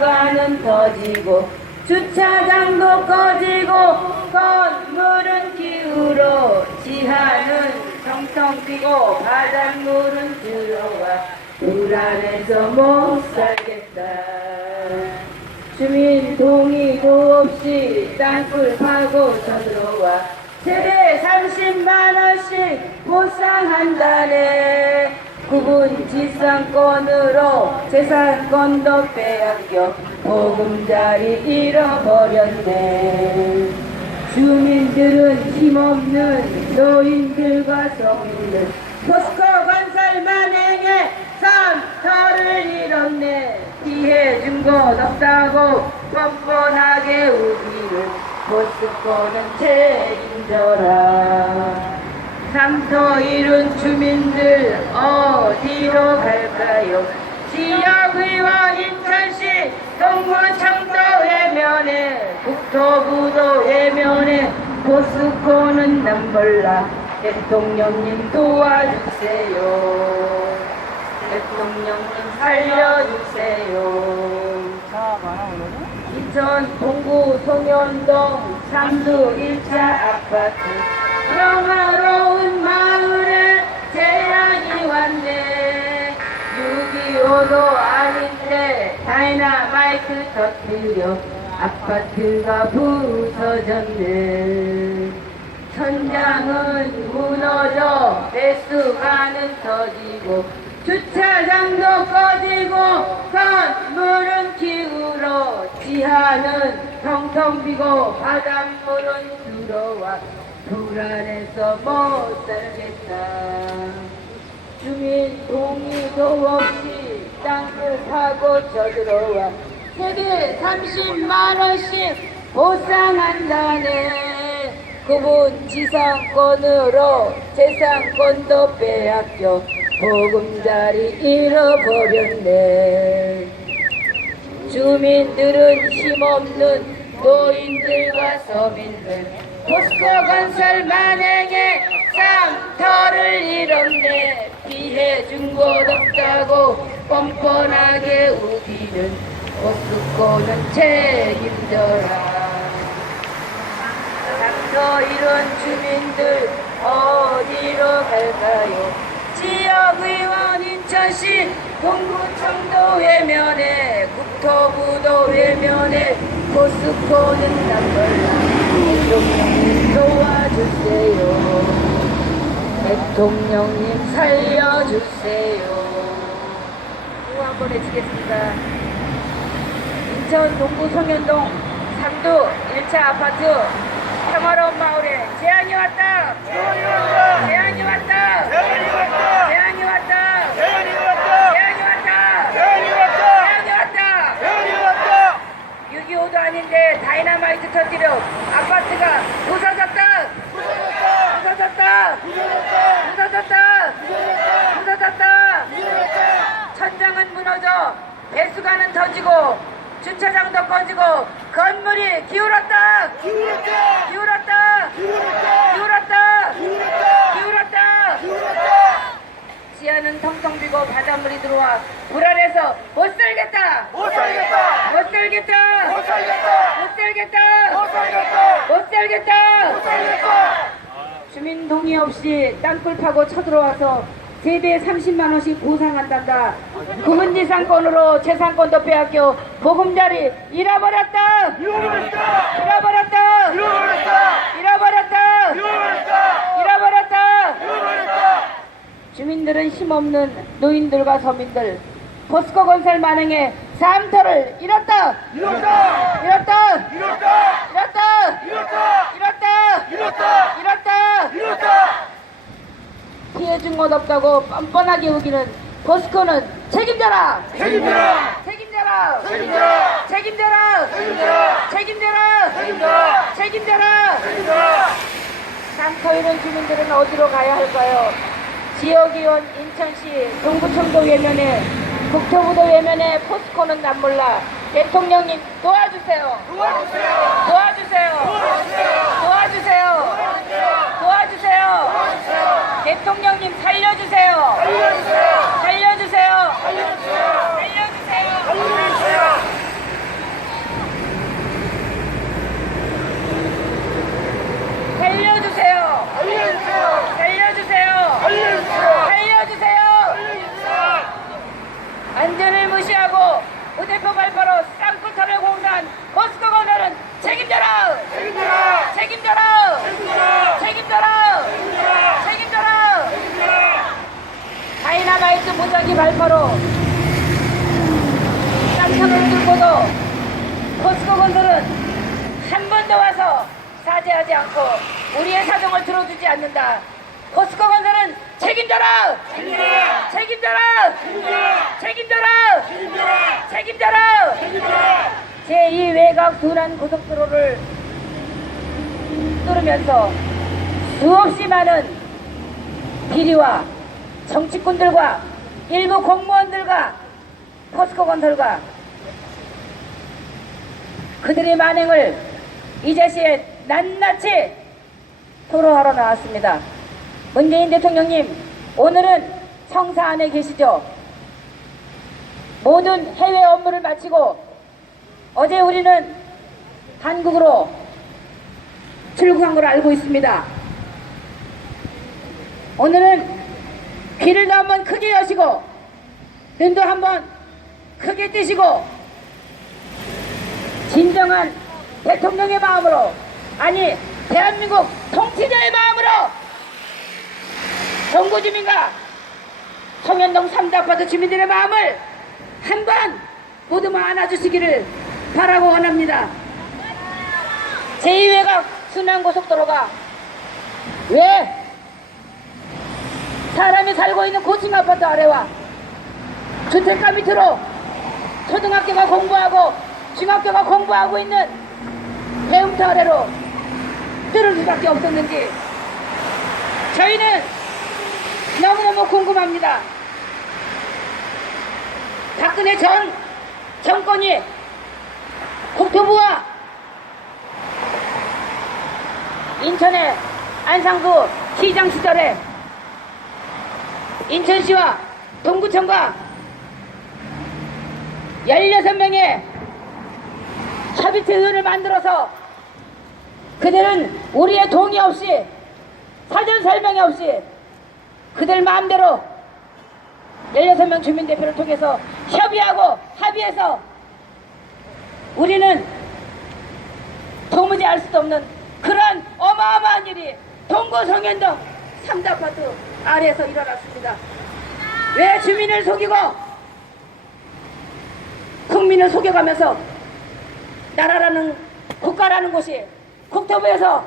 배수관은 터지고 주차장도 꺼지고 건물은 기울어 지하는 텅텅 비고 바닷물은 들어와 불안해서 못 살겠다. 주민 동의도 없이 땅굴 파고 쳐들어와 세대 30만원씩 보상한다네. 구분 지상권으로 재산권도 빼앗겨 보금자리 잃어버렸네. 주민들은 힘없는 노인들과 서민들 포스코 건설 만행에 삶터를 잃었네. 피해준 것 없다고 뻔뻔하게 우기를 포스코는 책임져라. 삶터 잃은 주민들 어디로 갈까요? 지역의원 인천시 동구청도 외면해 국토부도 외면해 포스코는 남몰라. 대통령님 도와주세요. 대통령님 살려주세요. 인천 동구 송현동 삼두 1차 아파트 평화로운 마을에 재앙이 왔네. 6.25도 아닌데 다이나마이트 터뜨려 아파트가 부서졌네. 천장은 무너져 배수관은 터지고 주차장도 꺼지고 건물은 기울어 지하는 텅텅 비고 바닷물은 들어와 불안해서 못 살겠다. 주민 동의도 없이 땅을 파고 쳐들어와 세대 30만원씩 보상한다네. 구분 지상권으로 재산권도 빼앗겨 보금자리 잃어버렸네. 주민들은 힘없는 노인들과 서민들 포스코 건설 만행에 삶터를 잃었네. 피해준 것 없다고 뻔뻔하게 우기는 포스코는 책임져라. 삶터 잃은 주민들 어디로 갈까요? 지역의원 인천시 동구청도 외면해 국토부도 외면해 포스코는 남몰라. 대통령님 도와주세요. 대통령님 살려주세요. 구호 한번 해주겠습니다. 인천 동구 송현동 3두 1차 아파트 평화로운 마을에 재앙이 왔다. 재앙이 왔다. 재앙이 왔다. 재앙이 왔다. 재앙이 왔다. 재앙이 왔다. 재앙이 왔다. 재앙이 왔다. 재앙이 왔다. 재앙이 왔다. 6.25도 아닌데 다이나마이트 터뜨려 아파트가 부서졌다. 부서졌다. 부서졌다. 부서졌다. 부서졌다. 부서졌다. 천장은 무너져 배수관은 터지고 주차장도 꺼지고 건물이 기울었다. 기울었다. 기울었다. 기울었다. 기울었다. 기울었다. 기울었다. 기울었다. 지하는 텅텅 비고 바닷물이 들어와 불안해서 못 살겠다. 못 살겠다. 못 살겠다. 못 살겠다. 못 살겠다. 못 살겠다. 못 살겠다. 못 살겠다. 주민 동의 없이 땅굴 파고 쳐들어와서 세대에 30만원씩 보상한단다. 구분지상권으로 재산권도 빼앗겨 보금자리 잃어버렸다. 잃어버렸다. 잃어버렸다. 잃어버렸다. 잃어버렸다. 잃어버렸다. 잃어버렸다. 잃어버렸다. 주민들은 힘없는 노인들과 서민들 포스코 건설 만행에 삶터를 잃었다. 잃었다. 잃었다. 잃었다. 잃었다. 잃었다. 잃었다. 잃었다. 잃었다. 잃었다. 피해준 것 없다고 뻔뻔하게 우기는 포스코는 책임져라! 책임져라! 책임져라! 책임져라! 책임져라! 책임져라! 책임져라! 책임져라! 책임져라! 책임져라! 삶터 잃은 주민들은 어디로 가야 할까요? 지역의원 인천시 동구청도 외면해 국토부도 외면해 포스코는 남몰라. 대통령님 도와주세요. 도와주세요. 도와주세요. 도와주세요. 도와주세요. 도와주세요. 도와주세요. 대통령님 살려주세요. 살려주세요. 살려주세요. 살려주세요. 살려주세요. 살려주세요. 대표 발표로 쌍꺼터를 공단 포스코 건설은 책임져라! 책임져라! 책임져라! 책임져라! 책임져라! 책임져라! 책임져라! 책임져라! 다이나마이트 무작위 발표로 쌍터를 들고도 포스코 건설은 한 번도 와서 사죄하지 않고 우리의 사정을 들어주지 않는다. 포스코 건설은 책임져라! 책임져라! 책임져라! 책임져라! 책임져라! 책임져라! 책임져라! 책임져라! 제2 외곽 둔한 고속도로를 뚫으면서 수없이 많은 비리와 정치꾼들과 일부 공무원들과 포스코 건설과 그들의 만행을 이제시에 낱낱이 토로하러 나왔습니다. 문재인 대통령님, 오늘은 청사 안에 계시죠? 모든 해외 업무를 마치고 어제 우리는 한국으로 출국한 걸 알고 있습니다. 오늘은 귀를 한번 크게 여시고 눈도 한번 크게 뜨시고 진정한 대통령의 마음으로, 아니 대한민국 통치자의 마음으로 동구 주민과 송현동 3대 아파트 주민들의 마음을 한번 모두 안아주시기를 바라고 원합니다. 제2외곽 순환고속도로가 왜 사람이 살고 있는 고층 아파트 아래와 주택가 밑으로 초등학교가 공부하고 중학교가 공부하고 있는 배움터 아래로 뚫을 수밖에 없었는지 저희는 너무너무 궁금합니다. 박근혜 전 정권이 국토부와 인천의 안상수 시장 시절에 인천시와 동구청과 16명의 협의체의원을 만들어서 그들은 우리의 동의 없이 사전 설명이 없이 그들 마음대로 16명 주민대표를 통해서 협의하고 합의해서 우리는 도무지 알 수도 없는 그러한 어마어마한 일이 동구 성현동 3대 아파트 아래에서 일어났습니다. 왜 주민을 속이고 국민을 속여가면서 나라라는 국가라는 곳이 국토부에서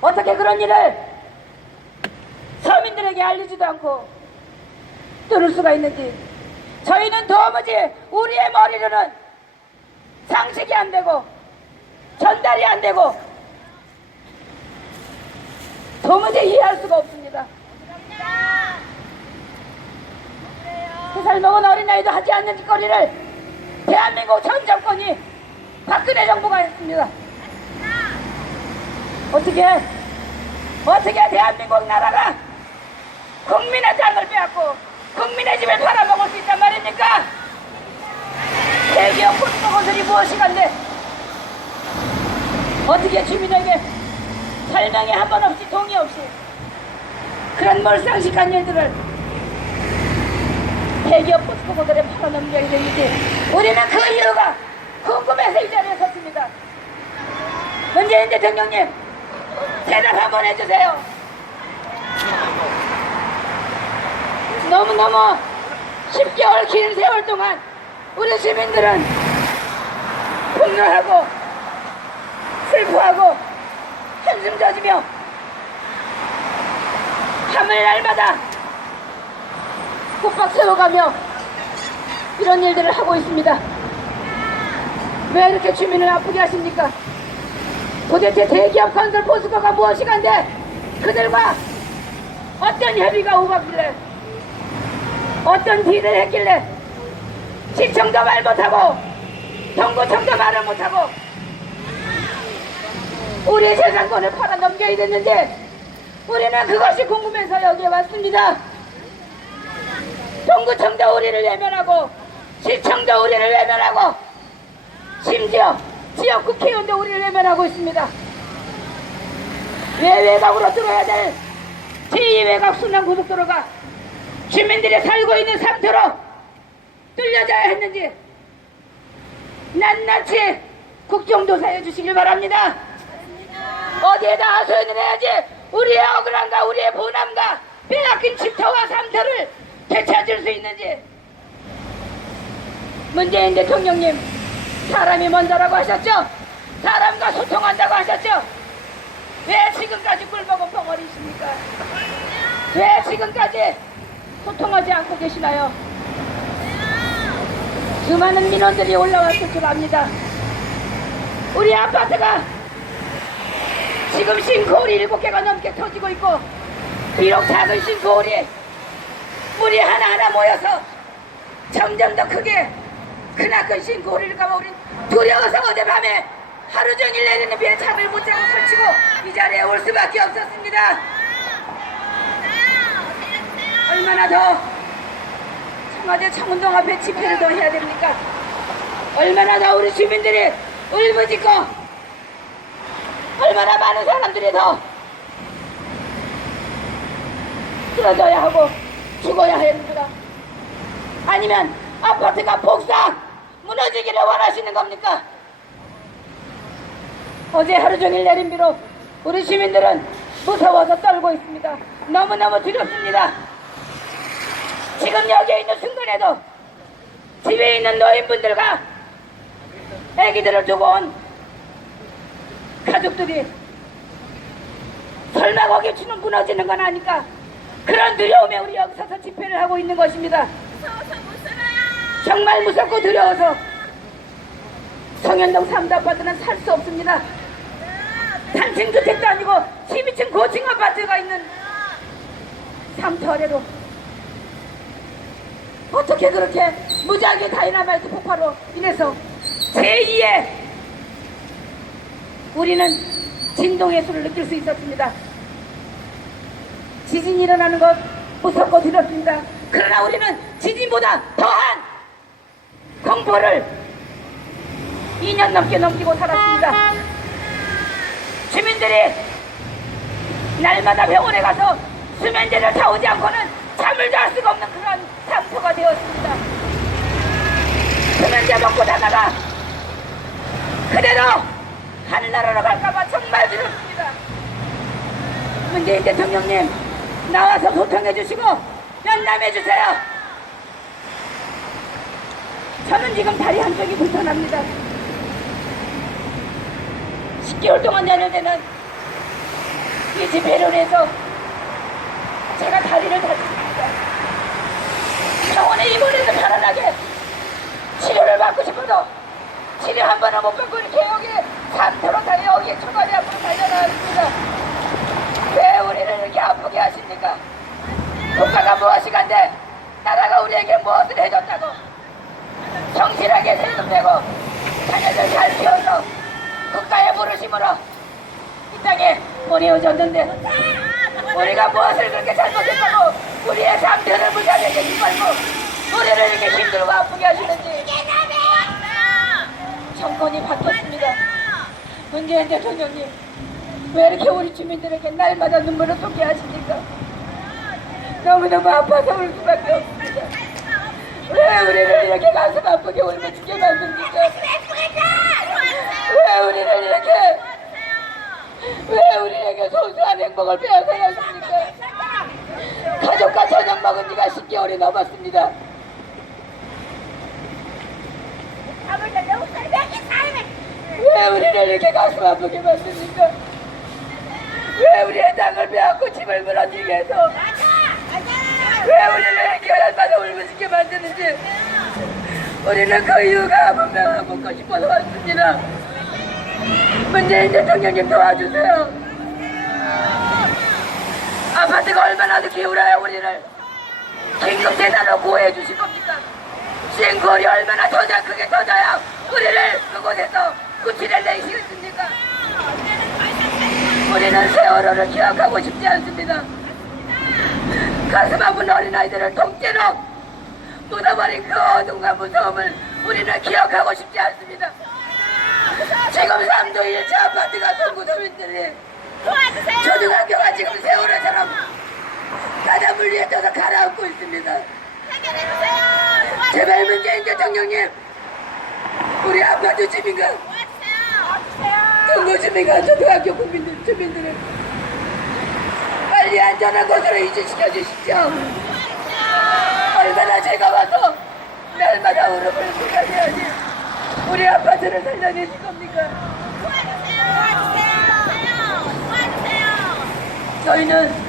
어떻게 그런 일을 서민들에게 알리지도 않고 뚫을 수가 있는지 저희는 도무지 우리의 머리로는 상식이 안 되고 전달이 안 되고 도무지 이해할 수가 없습니다. 3살 먹은 어린아이도 하지 않는 짓거리를 대한민국 전 정권이 박근혜 정부가 했습니다. 어떻게 대한민국 나라가 국민의 땅을 빼앗고 국민의 집을 팔아먹을 수 있단 말입니까? 대기업 포스코 건설이 무엇이간데 어떻게 주민에게 설명이 한 번 없이 동의 없이 그런 몰상식한 일들을 대기업 포스코 건설에 팔아넘겨야 되는지 우리는 그 이유가 궁금해서 이 자리에 섰습니다. 문재인 대통령님 대답 한번 해주세요. 너무너무 10개월 긴 세월 동안 우리 시민들은 분노하고 슬퍼하고 한숨 젖으며 밤을 날마다 꼬박 세워가며 이런 일들을 하고 있습니다. 왜 이렇게 주민을 아프게 하십니까? 도대체 대기업 건설 포스코가 무엇이간데 그들과 어떤 협의가 오갔길래 어떤 딜을 했길래 시청도 말 못하고 동구청도 말을 못하고 우리 재산권을 팔아 넘겨야 됐는지 우리는 그것이 궁금해서 여기에 왔습니다. 동구청도 우리를 외면하고 시청도 우리를 외면하고 심지어 지역 국회의원도 우리를 외면하고 있습니다. 왜 외곽으로 뚫어야 될 제2외곽 순환고속도로가 주민들이 살고 있는 상태로 뚫려져야 했는지 낱낱이 국정조사 해주시길 바랍니다. 어디에다 하소연을 해야지 우리의 억울함과 우리의 분함과 빼앗긴 집터와 상처를 되찾을 수 있는지. 문재인 대통령님, 사람이 먼저라고 하셨죠? 사람과 소통한다고 하셨죠? 왜 지금까지 꿀먹은 벙어리십니까? 왜 지금까지 소통하지 않고 계시나요? 수많은 민원들이 올라왔을 줄 압니다. 우리 아파트가 지금 싱크홀이 7개가 넘게 터지고 있고, 비록 작은 싱크홀이 물이 하나하나 모여서 점점 더 크게 크나큰 싱크홀일까봐 우린 두려워서 어젯밤에 하루 종일 내리는 비에 잠을 못 자고 설치고 이 자리에 올 수밖에 없었습니다. 얼마나 더 청와대 청운동 앞에 집회를 더 해야 됩니까? 얼마나 더 우리 주민들이 울부짖고 얼마나 많은 사람들이 더 쓰러져야 하고 죽어야 하는구나. 아니면 아파트가 폭삭 무너지기를 원하시는 겁니까? 어제 하루 종일 내린 비로 우리 시민들은 무서워서 떨고 있습니다. 너무너무 두렵습니다. 지금 여기에 있는 순간에도 집에 있는 노인분들과 애기들을 두고 온 가족들이 설마 거기 주는 무너지는 건 아닐까, 그런 두려움에 우리 여기 서서 집회를 하고 있는 것입니다. 정말 무섭고 두려워서 성현동 3도 아파트는 살 수 없습니다. 단층 주택도 아니고 12층 고층 아파트가 있는 3터 아래로 어떻게 그렇게 무지하게 다이나마이트 폭발로 인해서 제2의 우리는 진동의 수를 느낄 수 있었습니다. 지진이 일어나는 것 무섭고 두렵습니다. 그러나 우리는 지진보다 더한 공포를 2년 넘게 넘기고 살았습니다. 주민들이 날마다 병원에 가서 수면제를 타오지 않고는 잠을 잘 수가 없는 그런 상태가 되었습니다. 수면제 먹고 자다가 그대로 하늘나라로 갈까봐 정말 두렵습니다. 문재인 대통령님, 나와서 소통해 주시고 연남해 주세요. 저는 지금 다리 한쪽이 불편합니다. 10개월 동안 내년에는 이 집회를 해서 제가 다리를 다쳤습니다. 병원에 입원해서 편안하게 치료를 받고 싶어도 치료 한 번은 못 받고 이렇게 여기 산토로 다 여기 초반에 앞으로 달려나왔습니다. 왜 우리를 이렇게 아프게 하십니까? 국가가 무엇이간데 나라가 우리에게 무엇을 해줬다고 정실하게 세금 내고 자녀들 잘 키워서 국가의 부르심으로 이 땅에 보내어줬는데 우리가 무엇을 그렇게 잘못했다고 우리의 상태를 무지하게 짓밟고 우리를 이렇게 힘들고 아프게 하시는지. 정권이 바뀌었습니다. 문재인 대통령님, 왜 이렇게 우리 주민들에게 날마다 눈물을 쏟게 하십니까? 너무너무 아파서 울 수밖에 없습니다. 왜 우리를 이렇게 가슴 아프게 울부짖게 만듭니까? 왜 우리를 이렇게, 왜 우리에게 소소한 행복을 빼앗아야 합니까? 가족과 저녁 먹은 지가 10개월이 넘었습니다. 왜 우리를 이렇게 가슴 아프게 만듭니까? 왜 우리의 땅을 빼앗고 집을 무너지게 해서 왜 우리를 이렇게 열받아 울부짖게 만드는지 우리는 그 이유가 분명하고 묻고 싶어서 왔습니다. 문재인 대통령님 도와주세요. 아파트가 얼마나 더 기울어야 우리를 긴급재난으로 구해해 주실 겁니까? 싱크홀이 얼마나 더 크게 터져야 우리를 그곳에서 구출해 내시겠습니까? 우리는 세월호를 기억하고 싶지 않습니다. 가슴 아픈 어린아이들을 통째로 묻어버린 그 어둠과 무서움을 우리는 기억하고 싶지 않습니다. 지금 3도 1차 아파트가 선구도민들이 초등학교가 지금 세월호처럼 바닷물 위에 떠서 가라앉고 있습니다. 제발 문재인 대통령님, 우리 아파트 주민과 도와주세요. 동구 주민과 초등학교 주민들을 빨리 안전한 곳으로 이주시켜 주십시오. 얼마나 제가 와서 날마다 울음을 쏟아내야지 우리 아파트를 살려내실 겁니까? 도와주세요. 도와주세요. 도와주세요. 저희는